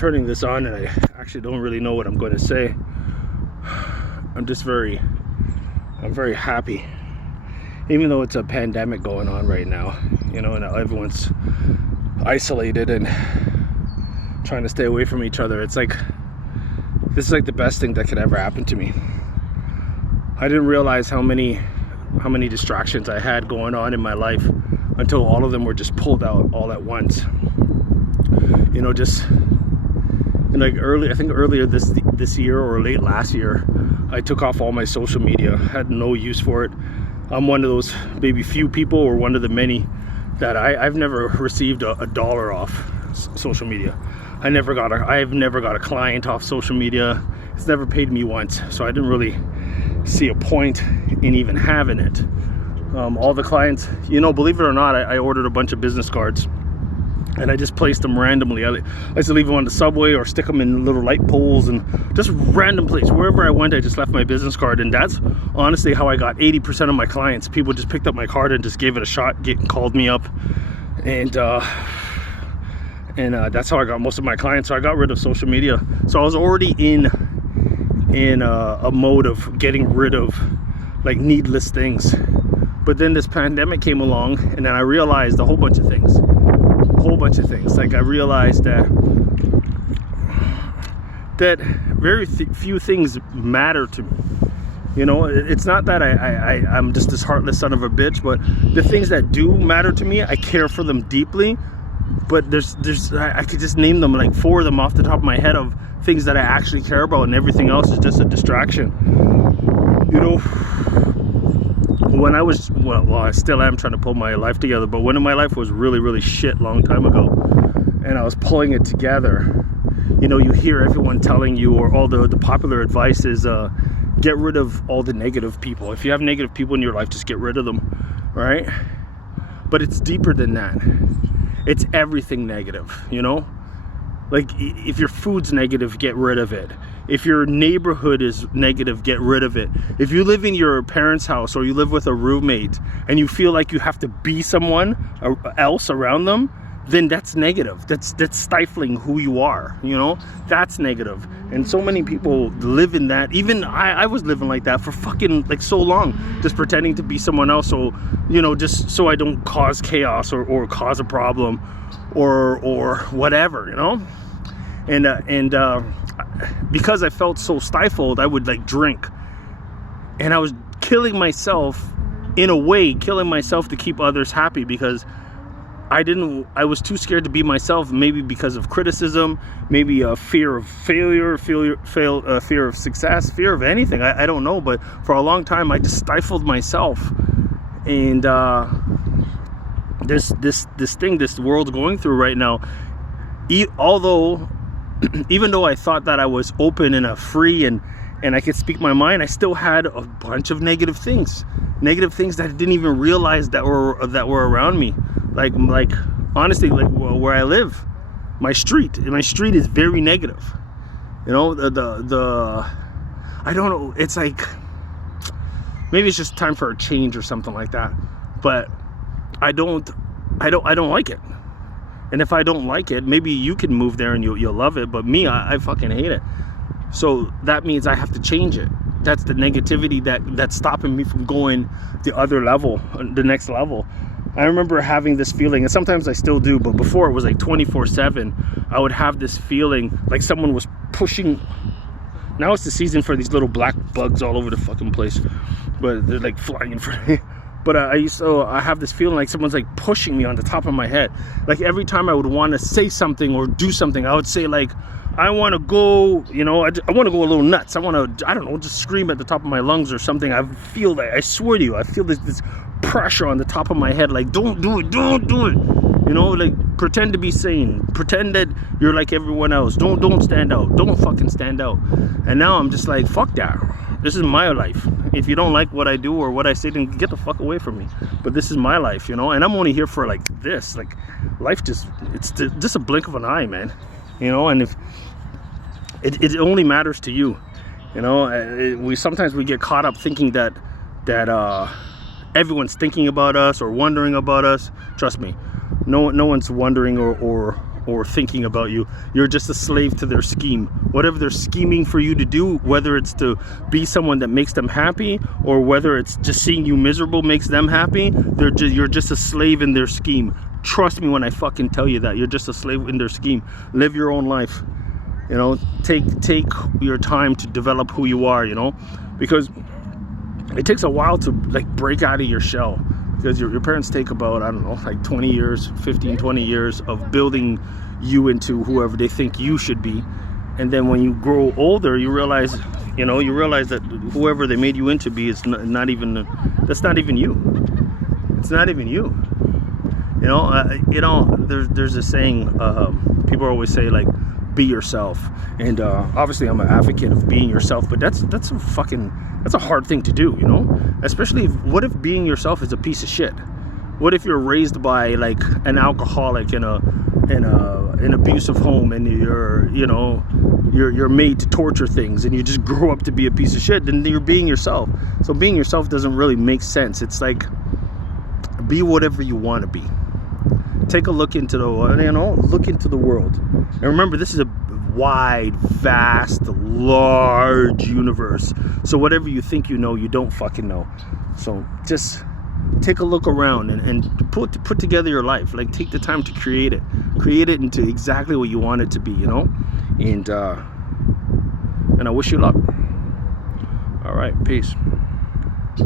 turning this on and I actually don't really know what I'm going to say. I'm very happy, even though it's a pandemic going on right now, you know, and everyone's isolated and trying to stay away from each other. It's like, this is like the best thing that could ever happen to me. I didn't realize how many distractions I had going on in my life until all of them were just pulled out all at once. You know, just like I think earlier this year or late last year, I took off all my social media. Had no use for it. I'm one of those maybe few people, or one of the many, that I've never received a dollar off social media. I've never got a client off social media. It's never paid me once, so I didn't really see a point in even having it. All the clients, you know, believe it or not, I ordered a bunch of business cards and I just placed them randomly. I used to leave them on the subway or stick them in little light poles and just random place. Wherever I went, I just left my business card, and that's honestly how I got 80% of my clients. People just picked up my card and just gave it a shot, called me up, and that's how I got most of my clients. So I got rid of social media. So I was already in a mode of getting rid of like needless things. But then this pandemic came along, and then I realized a whole bunch of things. Like, I realized that very few things matter to me. You know, it's not that I'm just this heartless son of a bitch, but the things that do matter to me, I care for them deeply. But I could just name them, like 4 of them off the top of my head, of things that I actually care about, and everything else is just a distraction. You know, when I was, well, I still am trying to pull my life together, but when my life was really, really shit long time ago, and I was pulling it together, you know, you hear everyone telling you, or all the popular advice is, get rid of all the negative people. If you have negative people in your life, just get rid of them, right? But it's deeper than that. It's everything negative, you know? Like, if your food's negative, get rid of it. If your neighborhood is negative, get rid of it. If you live in your parents' house, or you live with a roommate, and you feel like you have to be someone else around them, then that's negative. That's stifling who you are, you know? That's negative. And so many people live in that. Even I was living like that for fucking like so long, just pretending to be someone else, so, you know, just so I don't cause chaos or cause a problem or whatever, you know? And because I felt so stifled, I would like drink, and I was killing myself, in a way, killing myself to keep others happy, because I was too scared to be myself, maybe because of criticism, maybe a fear of failure, fear of success, fear of anything. I don't know, but for a long time I just stifled myself. And this world's going through right now, even though I thought that I was open and free and I could speak my mind, I still had a bunch of negative things that I didn't even realize that were around me. Like honestly, like where I live, my street is very negative. You know, I don't know, it's like, maybe it's just time for a change or something like that. But I don't like it. And if I don't like it, maybe you can move there and you'll love it. But me, I fucking hate it. So that means I have to change it. That's the negativity that's stopping me from going the other level, the next level. I remember having this feeling, and sometimes I still do, but before it was like 24/7. I would have this feeling like someone was pushing. Now it's the season for these little black bugs all over the fucking place, but they're like flying in front of me. But I have this feeling like someone's like pushing me on the top of my head. Like every time I would want to say something or do something, I would say like, I want to go, you know, I want to go a little nuts. I want to, I don't know, just scream at the top of my lungs or something. I feel that, I swear to you, I feel this pressure on the top of my head, like, don't do it. You know, like, pretend to be sane. Pretend that you're like everyone else. Don't stand out. Don't fucking stand out. And now I'm just like, fuck that. This is my life. If you don't like what I do or what I say, then get the fuck away from me. But this is my life, you know, and I'm only here for like this. Like, life it's just a blink of an eye, man. You know, and if it only matters to you, you know, sometimes we get caught up thinking that everyone's thinking about us or wondering about us. Trust me, no one's wondering or or thinking about you. You're just a slave to their scheme. Whatever they're scheming for you to do, whether it's to be someone that makes them happy, or whether it's just seeing you miserable makes them happy, you're just a slave in their scheme. Trust me when I fucking tell you that. You're just a slave in their scheme. Live your own life. You know, take your time to develop who you are, you know, because it takes a while to like break out of your shell, because your parents take about, I don't know, like 20 years, 15, 20 years of building you into whoever they think you should be. And then when you grow older, you realize that whoever they made you into be is not even, that's not even you. It's not even you. There's a saying, people always say, like, be yourself. And obviously I'm an advocate of being yourself, but that's a hard thing to do, you know? Especially what if being yourself is a piece of shit? What if you're raised by like an alcoholic in an abusive home, and you're made to torture things, and you just grow up to be a piece of shit? Then you're being yourself. So being yourself doesn't really make sense. It's like, be whatever you want to be. Take a look into the world. And remember, this is a wide, vast, large universe. So whatever you think you know, you don't fucking know. So just take a look around and put together your life. Like, take the time to create it into exactly what you want it to be, you know. And I wish you luck. All right, peace.